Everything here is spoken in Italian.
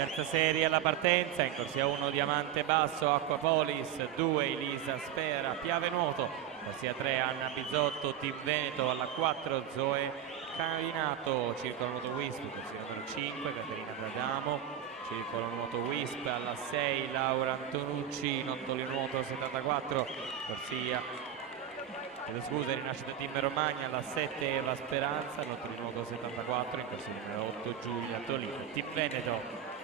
Terza serie alla partenza, in corsia 1 Diamante Basso, Acquapolis, 2 Elisa Sfera, Piave Nuoto, corsia 3 Anna Bizzotto, Team Veneto, alla 4 Zoe Cavinato, Circolo Nuoto Wisp, corsia numero 5 Caterina D'Adamo, Circolo Nuoto Wisp, alla 6 Laura Antonucci, Nottoli Nuoto 74, corsia scusa, Rinascita Team Romagna, alla 7 Eva Speranza, Nottoli Nuoto 74, in corsia numero 8 Giulia Tolino, Team Veneto